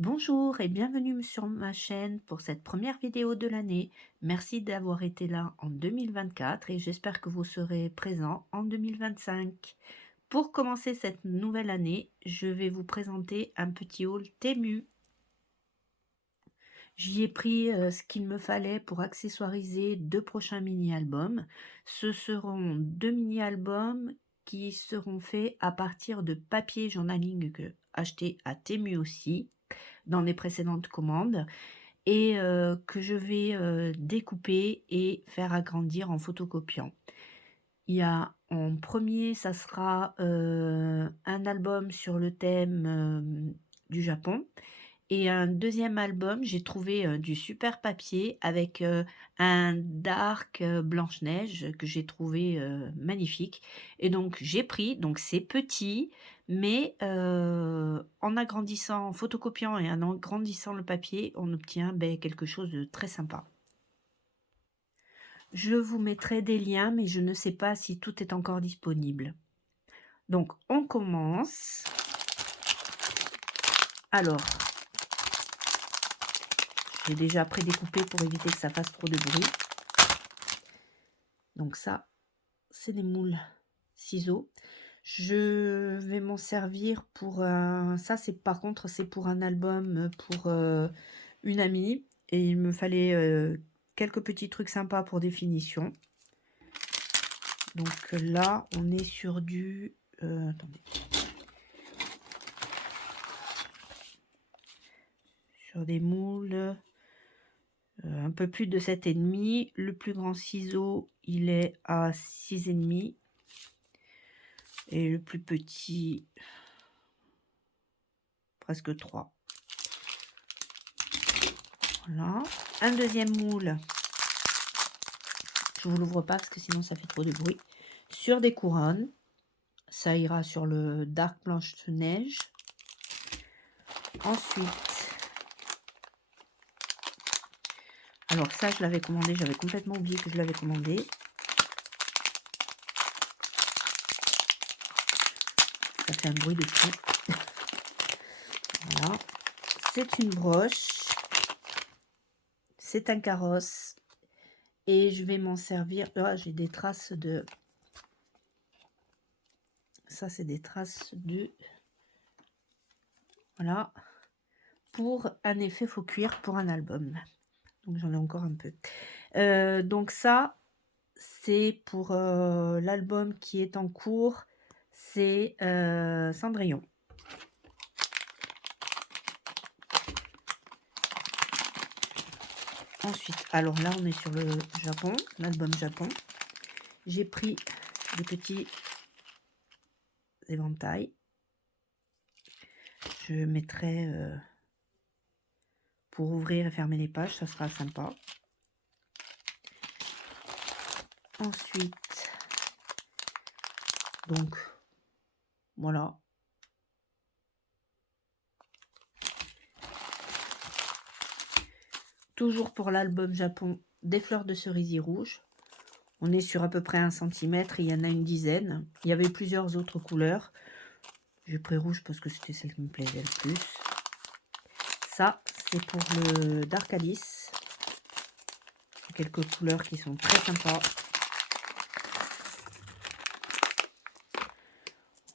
Bonjour et bienvenue sur ma chaîne pour cette première vidéo de l'année. Merci d'avoir été là en 2024 et j'espère que vous serez présent en 2025. Pour commencer cette nouvelle année, je vais vous présenter un petit haul Temu. J'y ai pris ce qu'il me fallait pour accessoiriser deux prochains mini-albums. Ce seront deux mini-albums qui seront faits à partir de papier journaling acheté à Temu aussi dans les précédentes commandes et que je vais, découper et faire agrandir en photocopiant. Il y a en premier, ça sera, un album sur le thème, du Japon et un deuxième album, j'ai trouvé, du super papier avec, un dark, Blanche-Neige que j'ai trouvé, magnifique et donc j'ai pris donc c'est petit mais en agrandissant, en photocopiant et en agrandissant le papier, on obtient, beh, quelque chose de très sympa. Je vous mettrai des liens mais je ne sais pas si tout est encore disponible. Donc on commence. Alors, j'ai déjà prédécoupé pour éviter que ça fasse trop de bruit. Donc ça, c'est des moules ciseaux. Je vais m'en servir pour un ça c'est par contre, c'est pour un album, pour, une amie et il me fallait, quelques petits trucs sympas pour des finitions. Donc là, on est sur du, attendez, sur des moules, un peu plus de 7,5. Le plus grand ciseau, il est à 6,5 et le plus petit, presque 3. Voilà. Un deuxième moule, je vous l'ouvre pas parce que sinon ça fait trop de bruit, sur des couronnes. Ça ira sur le dark Blanche-Neige. Ensuite, alors ça je l'avais commandé, j'avais complètement oublié que je l'avais commandé. Ça fait un bruit de fou. Voilà. C'est une broche. C'est un carrosse. Et je vais m'en servir. Ah, j'ai des traces de... Ça, c'est des traces de... Voilà. Pour un effet faux cuir pour un album. Donc, j'en ai encore un peu. Donc, ça, c'est pour l'album qui est en cours. C'est Cendrillon. Ensuite, alors là, on est sur le Japon, l'album Japon. J'ai pris des petits éventails. Je mettrai pour ouvrir et fermer les pages, ça sera sympa. Ensuite, donc, voilà. Toujours pour l'album Japon, des fleurs de cerisier rouge. On est sur à peu près 1 centimètre, il y en a une dizaine. Il y avait plusieurs autres couleurs. J'ai pris rouge parce que c'était celle qui me plaisait le plus. Ça, c'est pour le Dark Alice. Quelques couleurs qui sont très sympas.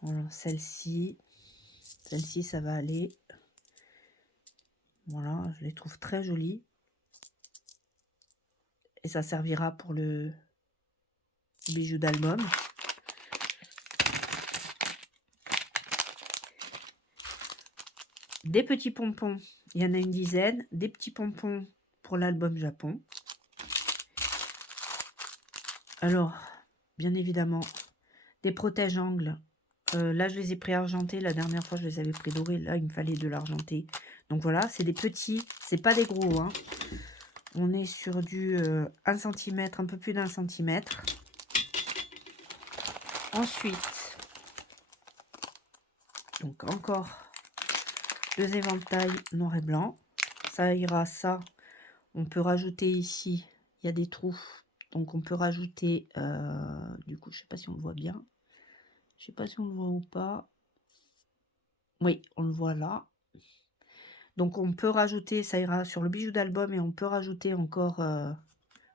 Voilà, celle-ci, ça va aller. Voilà, je les trouve très jolies. Et ça servira pour le bijou d'album. Des petits pompons, il y en a une dizaine. Des petits pompons pour l'album Japon. Alors, bien évidemment, des protège-ongles. Là, je les ai pris argentés. La dernière fois, je les avais pris dorés. Là, il me fallait de l'argenté. Donc voilà, c'est des petits. C'est pas des gros, hein. On est sur du 1 cm, un peu plus d'1 centimètre. Ensuite, donc encore 2 éventails noir et blanc. Ça ira, ça. On peut rajouter ici, il y a des trous. Donc on peut rajouter, du coup, je sais pas si on le voit bien. Je sais pas si on le voit ou pas. Oui, on le voit là. Donc on peut rajouter, ça ira sur le bijou d'album et on peut rajouter encore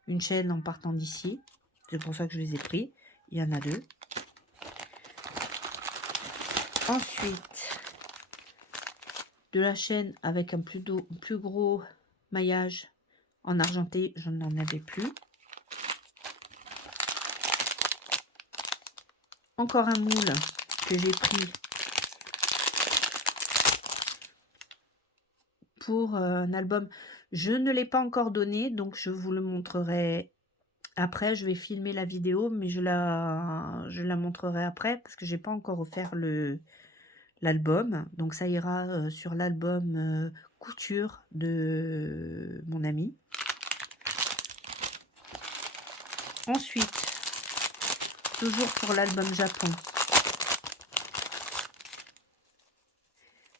une chaîne en partant d'ici. C'est pour ça que je les ai pris. Il y en a 2. Ensuite, de la chaîne avec un plus gros maillage en argenté, je n'en avais plus. Encore un moule que j'ai pris pour un album. Je ne l'ai pas encore donné, donc je vous le montrerai après. Je vais filmer la vidéo, mais je la montrerai après parce que j'ai pas encore offert l'album. Donc ça ira sur l'album couture de mon ami. Ensuite, toujours pour l'album Japon,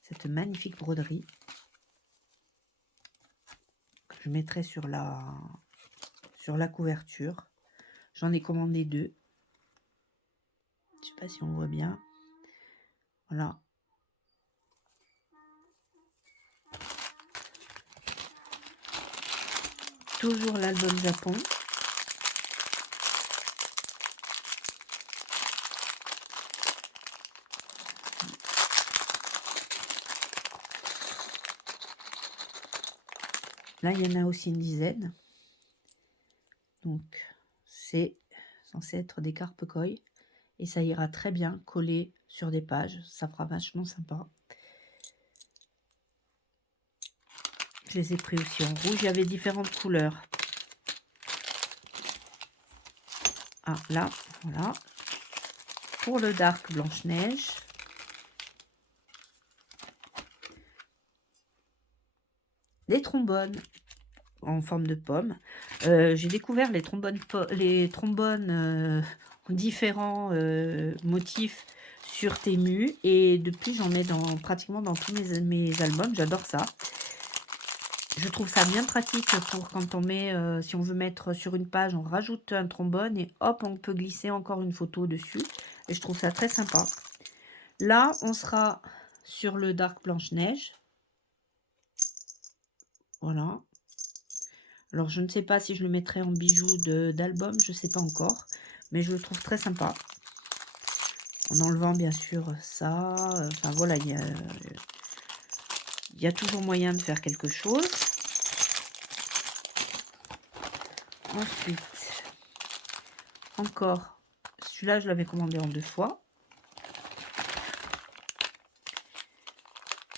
cette magnifique broderie que je mettrai sur la couverture. J'en ai commandé 2. Je sais pas si on voit bien. Voilà. Toujours l'album Japon. Là, il y en a aussi une dizaine. Donc, c'est censé être des carpe koi. Et ça ira très bien coller sur des pages. Ça fera vachement sympa. Je les ai pris aussi en rouge. Il y avait différentes couleurs. Ah, là, voilà. Pour le dark Blanche-Neige. Des trombones en forme de pomme. J'ai découvert les trombones en différents motifs sur Temu et depuis j'en mets pratiquement dans tous mes albums. J'adore ça. Je trouve ça bien pratique pour quand on met, si on veut mettre sur une page, on rajoute un trombone et hop, on peut glisser encore une photo dessus. Et je trouve ça très sympa. Là, on sera sur le dark Blanche-Neige. Voilà. Alors, je ne sais pas si je le mettrai en bijou d'album, je ne sais pas encore. Mais je le trouve très sympa. En enlevant, bien sûr, ça. Enfin, voilà, il y a toujours moyen de faire quelque chose. Ensuite, encore, celui-là, je l'avais commandé en 2 fois.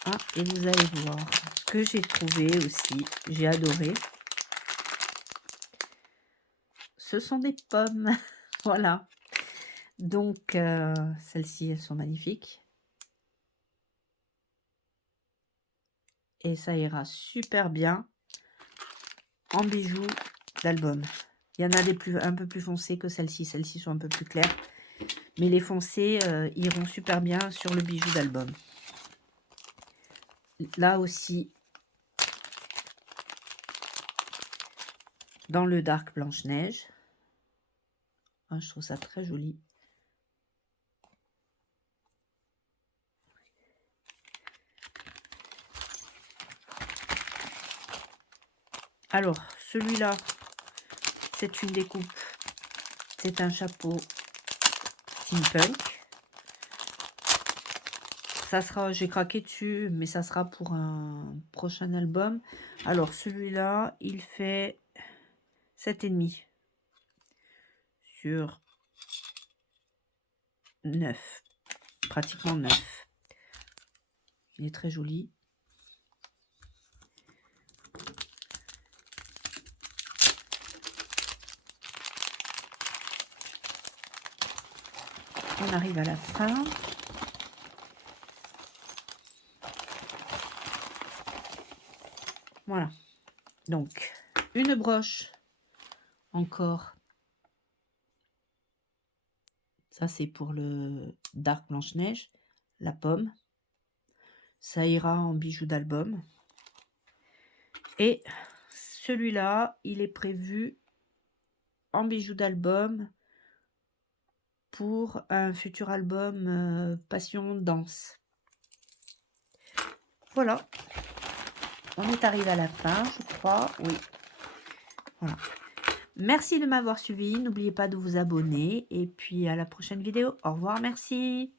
Ah, et vous allez voir ce que j'ai trouvé aussi. J'ai adoré. Ce sont des pommes. Voilà. Donc, celles-ci, elles sont magnifiques. Et ça ira super bien en bijoux d'album. Il y en a un peu plus foncés que celles-ci. Celles-ci sont un peu plus claires. Mais les foncés iront super bien sur le bijou d'album. Là aussi, dans le dark Blanche-Neige. Ah, je trouve ça très joli. Alors, celui-là, c'est une découpe. C'est un chapeau steampunk. Ça sera, j'ai craqué dessus, mais ça sera pour un prochain album. Alors, celui-là, il fait 7,5 sur 9. Pratiquement 9. Il est très joli. On arrive à la fin. Voilà. Donc, une broche encore. Ça, c'est pour le dark Blanche-Neige. La pomme. Ça ira en bijou d'album. Et celui-là, il est prévu en bijou d'album pour un futur album Passion Danse. Voilà. on est arrivé à la fin, je crois. Oui, voilà. Merci de m'avoir suivi. N'oubliez pas de vous abonner et puis à la prochaine vidéo. Au revoir, merci.